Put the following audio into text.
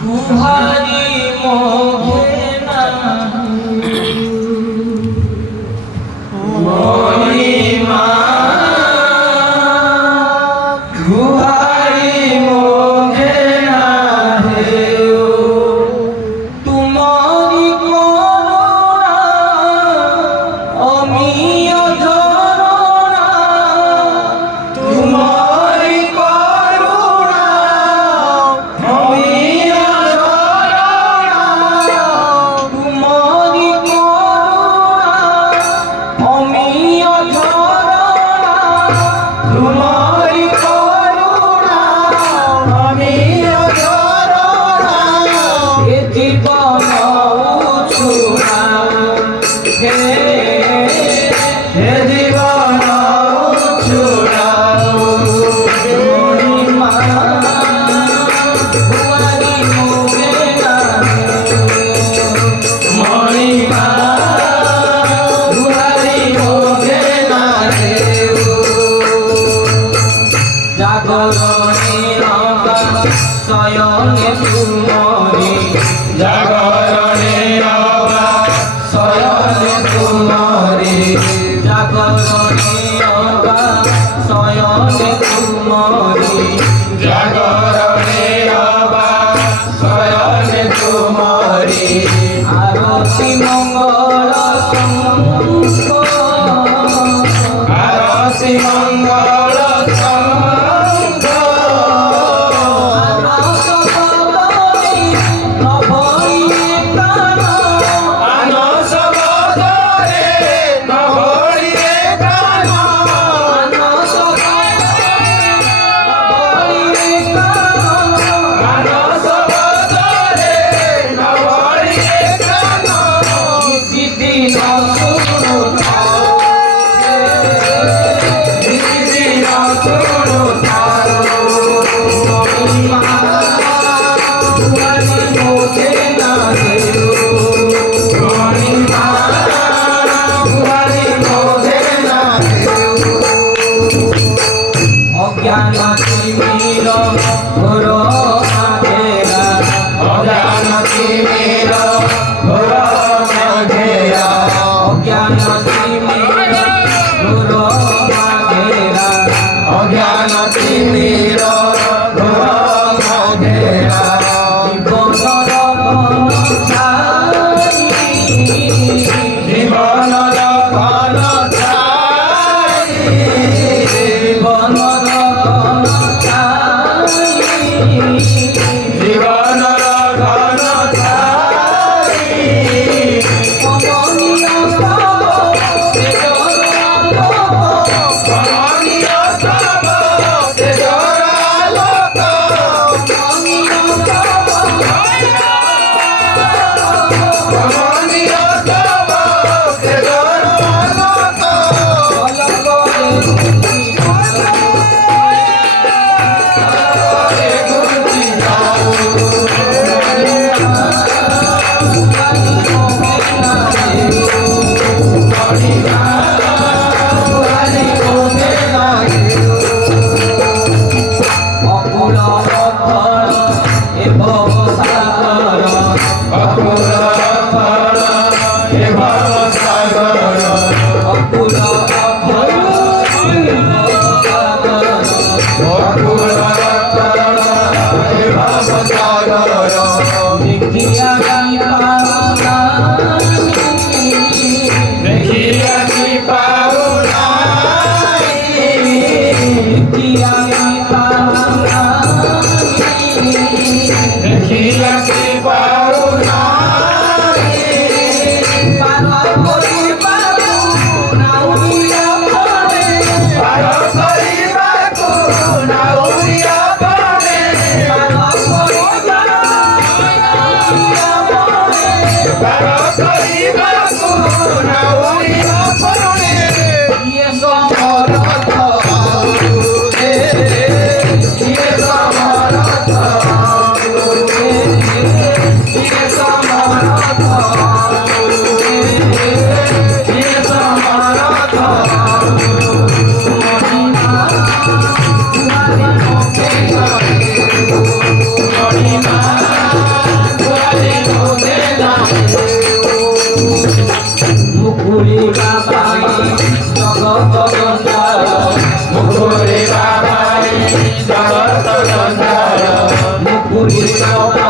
গুহারি মোহে মহিমা গুহারি মোহে না হেও তোমারি করুণা অমিয় ঝরনা তোমারি করুণা অমিয় ঝরনা তোমারি করুণা অমিয় ঝরনা তোমারি করুণা অমিয় ঝরনা এ জীবন উছুড়া হে জীবন উছুড়া মহিমা গুহারি মোহে না মহিমা গুহারি মোহে না জাগরণে অবা শয়নে তুমরি জাগরণে অবা শয়নে তুমরি জাগরণে অবা শয়নে তুমরি জাগরণে অবা শয়নে তুমরি আরতি মঙ্গল শঙ্খ আরতি মঙ্গল শঙ্খ আনস বদনে নভরিয়ে প্রাণ আনস বদনে নভরিয়ে প্রাণ আনস বদনে নভরিয়ে প্রাণ আনস বদনে নভরিয়ে প্রাণ নিশিদিন শুনুথা নিশিদিন শুনুথা মহিমা গুহারি মোহে না মহিমা গুহারি মোহে না অজ্ঞান তিমির ঘোর আঘেরা অজ্ঞান তিমির ঘোর আঘেরা অজ্ঞান তিমির ঘোর আঘেরা অজ্ঞান তিমির ঘোর আঘেরা জীবনর ঘন ছাই জীবনর ঘন ছাই জীবনর ঘন ছাই জীবনর ঘন ছাই অমনীয় তব তেজর আলোক অমনীয় তব তেজর আলোক অমনীয় তব অমনীয় তব তেজর আলোক অকুল অথর এ ভবসাগর অকুল অথর এ ভবসাগর অকুল অথর এ ভবসাগর অকুল অথর এ ভবসাগর দেখিয়া কি পাওনা দেখিয়া কি পাওনা দেখিয়া কি পাওনা দেখিয়া কি পাওনা পার করিবাকু নাউরিয়া পড়ে পার করিবাকু নাউরিয়া পড়ে পার করিবাকু নাউরিয়া পড়ে ইয়ে সমরথ ইয়ে সমরথ Ilo